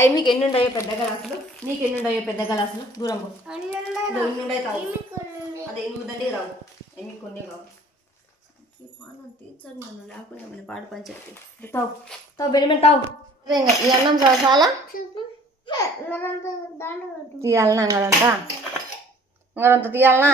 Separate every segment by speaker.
Speaker 1: అవి మీకు ఎన్ని ఉన్నాయో పెద్ద గ్లాసులు నీకు ఎన్ని ఉన్నాయో పెద్ద గ్లాసులు. దూరం ఉన్నాయి అదే రావు ఏమి కొన్ని కావు. ఈ పానం తీర్చండి నన్ను లేకుండా మళ్ళీ పాడు పని చెప్తే. తావు తావు బెనిమిట్ తావు అదే ఇంకా ఈ అన్నం చాలా చాలా తీయాలనా అంగడంతా అంగడంతా తీయాలనా?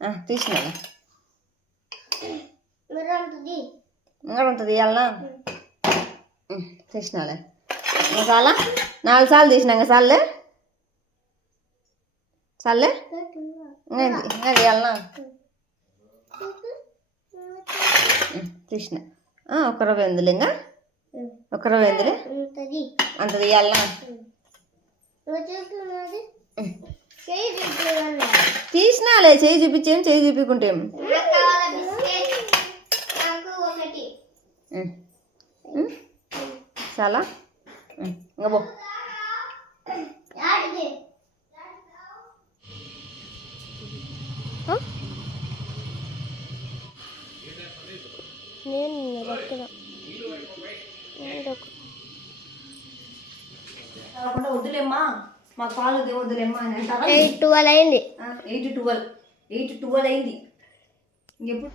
Speaker 1: ఆ, తీసినాలే అంగడంతా తీయాలనా? ఉం, తీసినాలే. ఇంకా చాలా నాలుగు సార్లు తీసినాక ఇంకా సార్లే? చాలే ఇంకా ఇది- తీసిన. ఒక రవ్వ ఎందులే ఇంకా ఒక రవ్వ ఎందులే? అంత తీయాలనా తీసినాలే చేయి చూపించేం చేయి చూపించుకుంటేం. చాలా ఇంకా పో. కాకుండా వద్దులేమ్మా. మా పాలు వద్దు వద్దులేమ్మా అని అంటారా?
Speaker 2: ఎయిట్ ట్వెల్వ్ అయింది.
Speaker 1: Eight twelve. ఎయిట్ ట్వెల్వ్ అయింది. ఇంకెప్పుడు?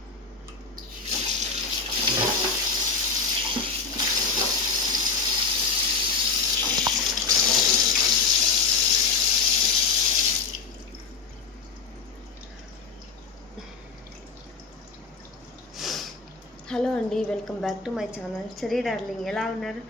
Speaker 1: హలో అండి welcome back to my channel. సరే డార్లింగ్ ఎలా ఉన్నారు?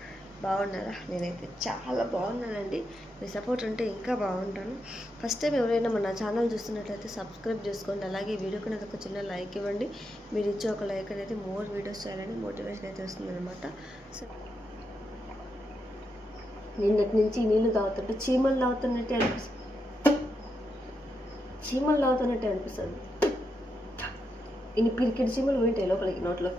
Speaker 1: బాగున్నారా? నేనైతే చాలా బాగున్నానండి. మీ సపోర్ట్ ఉంటే ఇంకా బాగుంటాను. ఫస్ట్ టైం ఎవరైనా మన ఛానల్ చూస్తున్నట్లయితే సబ్స్క్రైబ్ చేసుకోండి. అలాగే వీడియోకి నాకు ఒక చిన్న లైక్ ఇవ్వండి. మీరు ఇచ్చే ఒక లైక్ అనేది మోర్ వీడియోస్ చేయాలని మోటివేషన్ అయితే వస్తుందన్నమాట. సో నిన్నటి నుంచి నీళ్ళు తాగుతుంటే చీమలు తాగుతున్నట్టే అనిపిస్తుంది. చీమలు తాగుతున్నట్టే అనిపిస్తుంది. ఇన్ని పిరికిడి చీమలు ఉంటాయి లోపలికి నోట్లో?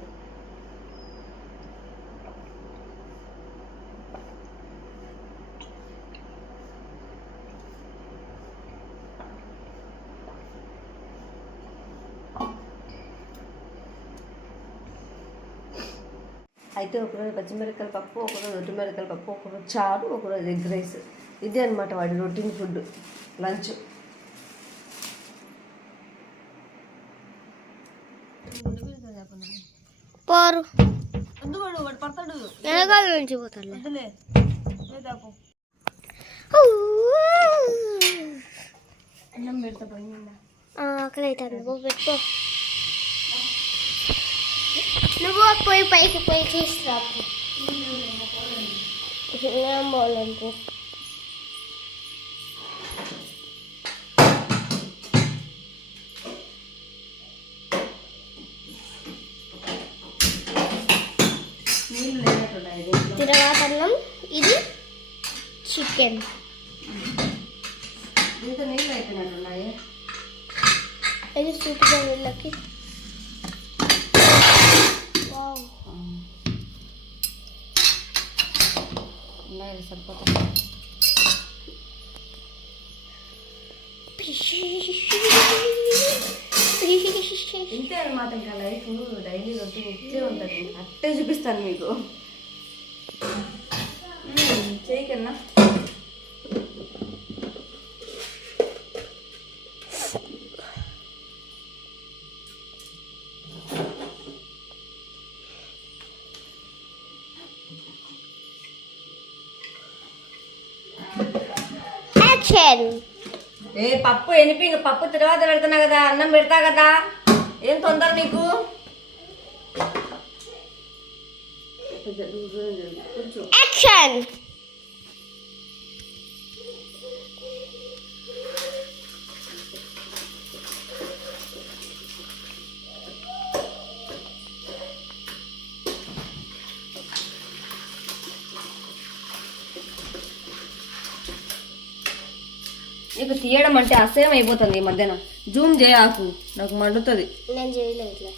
Speaker 1: అయితే ఒకరోజు పచ్చిమిరకాయల పప్పు ఒకరోజు ఒట్టిమిరపకాయల పప్పు ఒకరోజు చారు ఒకరోజు ఎగ్ రైస్. ఇదే అనమాట వాడి రొటీన్ ఫుడ్. లంచ్.
Speaker 2: పోరు. వెనకాల నుంచి పోతాడు ఆకలి అవుతుంది నువ్వు పెట్టుకో నువ్వు పోయి పైకి పోయి తీసుకురా ఏం చికెన్
Speaker 1: దీంతో నీళ్ళు అయిపోయినట్టున్నాయి.
Speaker 2: ఇది చూపుగా వీళ్ళకి.
Speaker 1: ఉన్నాయి సరిపోతాయి. ఇంతే అనమాట ఇంకా లైఫ్. డైలీ రొటీన్ ఇట్లే ఉంటుంది. అట్టే చూపిస్తాను మీకు. చేయి
Speaker 2: యాక్షన్
Speaker 1: ఏ పప్పు ఎనిపి పప్పు తర్వాత పెడుతున్నా కదా అన్నం పెడతా కదా. ఏం తొందర నీకు?
Speaker 2: యాక్షన్
Speaker 1: నీకు తీయడం అంటే అసహ్యం అయిపోతుంది ఈ మధ్యన జూమ్ చేయకు నాకు మండుతుంది.
Speaker 2: నేను చేయలేదు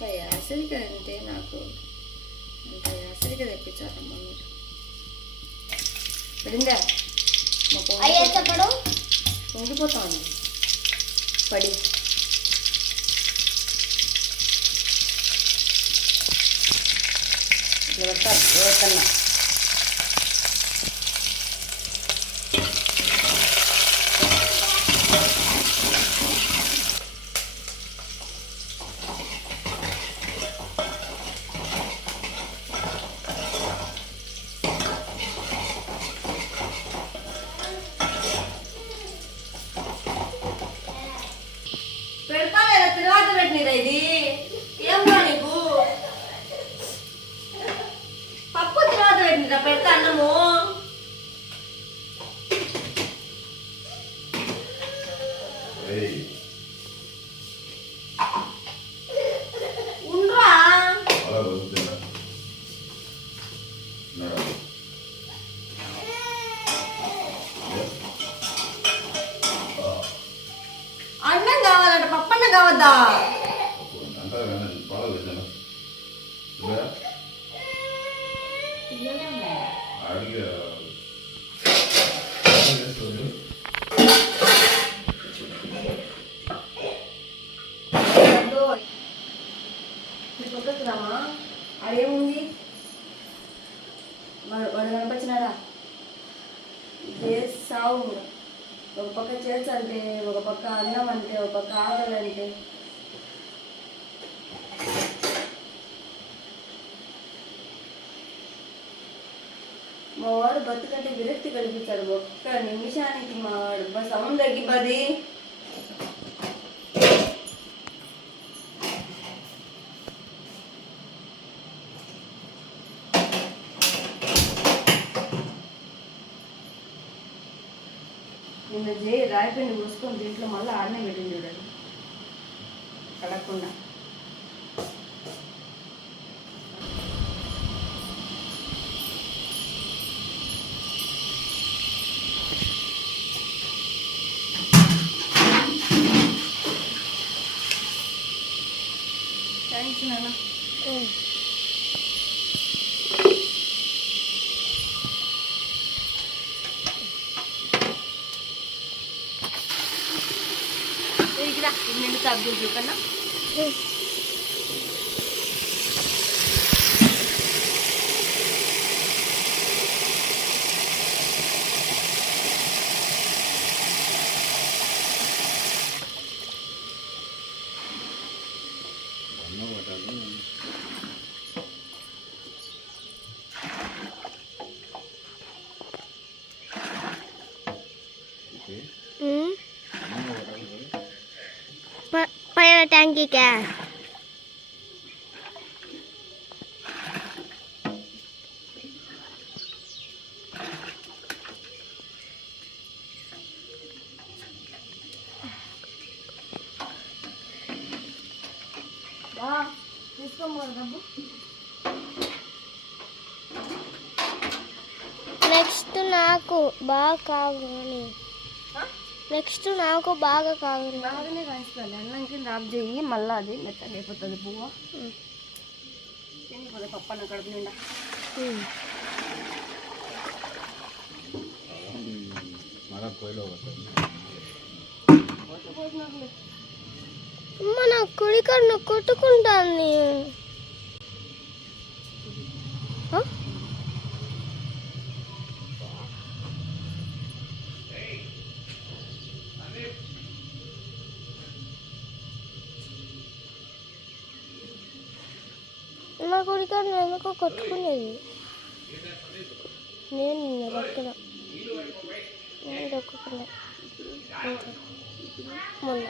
Speaker 1: ఇంత యాసరిగా అంటే నాకు ఇంత యాసరిగా తెప్పించారమ్మా మీరు పడిందా మా
Speaker 2: అయ్యే
Speaker 1: పొంగిపోతా
Speaker 2: చెప్పడం.
Speaker 1: పొంగిపోతా ఉంది పడి. ఇట్లా పెట్టాలి ఎవరికన్నా Amém. మా వారు బతుకంటే విరక్తి కలిగించాడు ఒక్క నిమిషానికి మా వాడు సౌండ్ తగ్గిపోది. నిన్న జే రాయిపోయిన మూసుకొని దీంట్లో మళ్ళీ ఆడనే పెట్టింది చూడండి. కడగకుండా నాన్న ఇక్కడ నిండు సబ్జెక్టు కన్నా
Speaker 2: పైన ట్యాంకీకా నెక్స్ట్ నాకు బాగా కావాలి. నెక్స్ట్ నాకు బాగా కావాలి.
Speaker 1: బాగానే రాయిస్తాను అన్నంకి రాప్ చెయ్యి మళ్ళీ అది మెత్తగా అయిపోతుంది. పువ్వు పప్పన్న కడుపు నిండా.
Speaker 2: మన కుడి కన్ను కొట్టుకుంటాను నా కుడి కన్ను ఎందుకో కొట్టుకునేది. నేను కొట్టుకున్నా నేను మొన్న.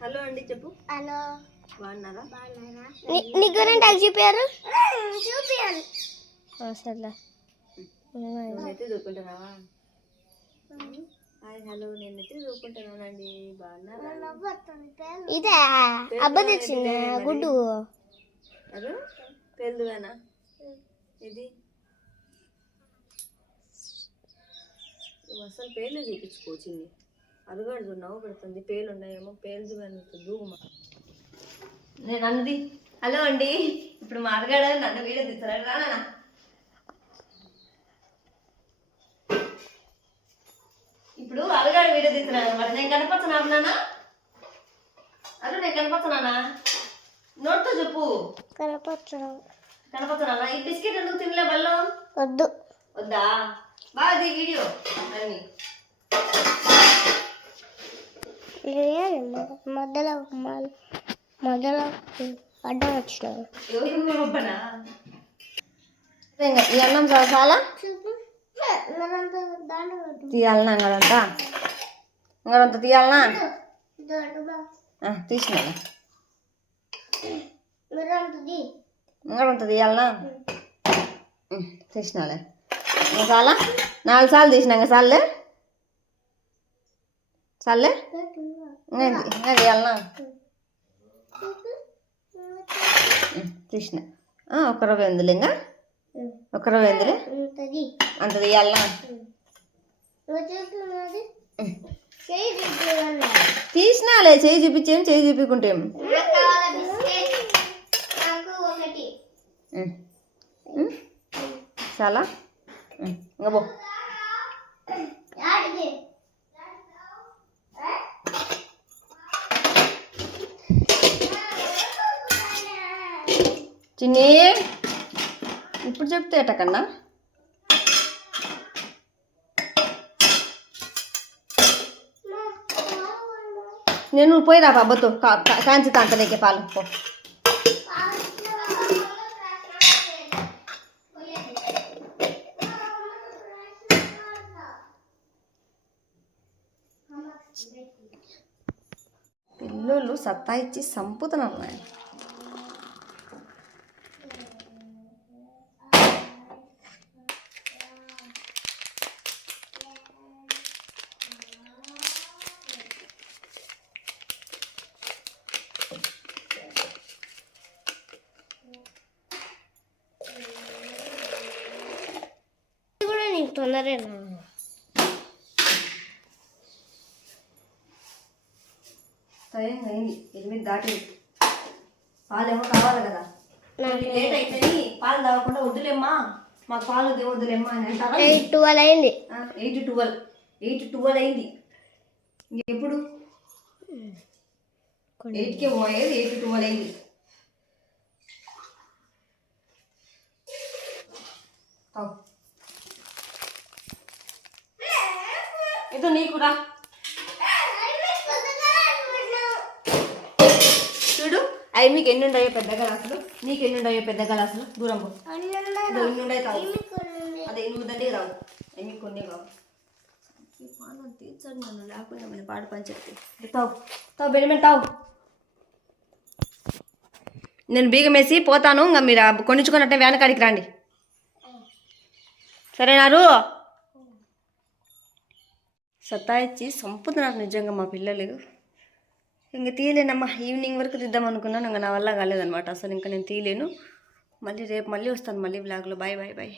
Speaker 1: హలో అండి చెప్పు.
Speaker 2: హలో.
Speaker 1: బాగున్నారా?
Speaker 2: నీ గురించి నాకు చూపారు చూపారు సర్లే.
Speaker 1: నేనైతే దూకుంటున్నావా? హలో. నేనైతే అసలు పేర్లు చూపించుకోవచ్చింది అడుగడుగు నవ్వు పెడుతుంది. పేర్లు ఉన్నాయేమో పేర్లు నేను అన్నది హలో అండి. ఇప్పుడు మా అడగాడ నన్ను వీడియో తీస్తారా ఇప్పుడు అరగాడు వీడియో తీస్తున్నాను మరి నేను కనపడుతున్నా నాన్న అరు నేను కనపడుతున్నానా నోట్తో చెప్పు.
Speaker 2: కనపడుతున్నాం
Speaker 1: కనపడుతున్నానా ఈ బిస్కెట్ ఎందుకు తినలే బల్లో?
Speaker 2: వద్దు.
Speaker 1: వద్దా? బాగా వీడియో. అని
Speaker 2: మొదల మొదల అడ్డం
Speaker 1: ఈ అన్నం చాలా? తీయాలనా అంగడంతా అంగడంతా తీయాలనా ఆ, తీసినాను అంగడంతా తీయాలనా ఉమ్, తీసినాలే ఇంకా చాలా నాలుగు సార్లు తీసిన ఇంకా సార్లే చాలే ఇంకా ఇంకా తీయాలనా ఉమ్, తీసిన ఆ, ఒక్క రవ్వ ఎందులే ఒక్క రవ్వ ఎందులే అంత తీయాలనా. తీసినాలే చేయి చూపించేం చేయి చూపించుకుంటేం. చాలా. ఇంకా
Speaker 2: యాడికి?
Speaker 1: చిన్ని. ఇప్పుడు చెప్తే ఎటకన్నా నేను నువ్వు పోయి రా అబ్బతో కాంచి తాంతలేకే పాలు పో. పిల్లలు సత్తాయిచ్చి సంపుతున్నారు
Speaker 2: తొందరేనా
Speaker 1: టైం అయింది ఎనిమిది దాటింది. పాలేమో కావాలి కదా. లేట్ అయితేని పాలు తాగకుండా వద్దులేమ్మా. మాకు పాలు వద్దు వద్దులేమ్మా అని అంటారా?
Speaker 2: ఎయిట్ ట్వెల్వ్ అయింది.
Speaker 1: Eight twelve. ఎయిట్ ట్వెల్వ్ అయింది. ఎప్పుడు ఎయిట్కే పోయేది ఎయిట్ ట్వెల్వ్ అయింది తాగు. ఇదో నీకు రా చూడు అవి మీకు ఎన్ని ఉన్నాయో పెద్ద గలాసులు నీకు ఎన్ని ఉన్నాయో పెద్ద గలాసులు దూరం పో. అదే నువ్వు రావు అవి కొన్ని కావు ఈ పానం తీర్చండి నన్ను లేకుండా మళ్ళీ పాడు పని చెప్పి తావు తావు బెనిమిది తావు. నేను బీగం వేసి పోతాను. ఇంకా మీరు కొనిచ్చుకున్నట్టే వ్యాన్ కాడికి రండి. సరేనారు సత్తాయిచ్చి సంపుతున్నారు నిజంగా మా పిల్లలు. ఇంక తీయలేనమ్మా ఈవినింగ్ వరకు తీద్దాం అనుకున్నాను ఇంకా నా వల్ల కాలేదనమాట అసలు ఇంకా నేను తీయలేను. మళ్ళీ రేపు మళ్ళీ వస్తాను మళ్ళీ బ్లాగ్లో బాయ్ బాయ్ బాయ్.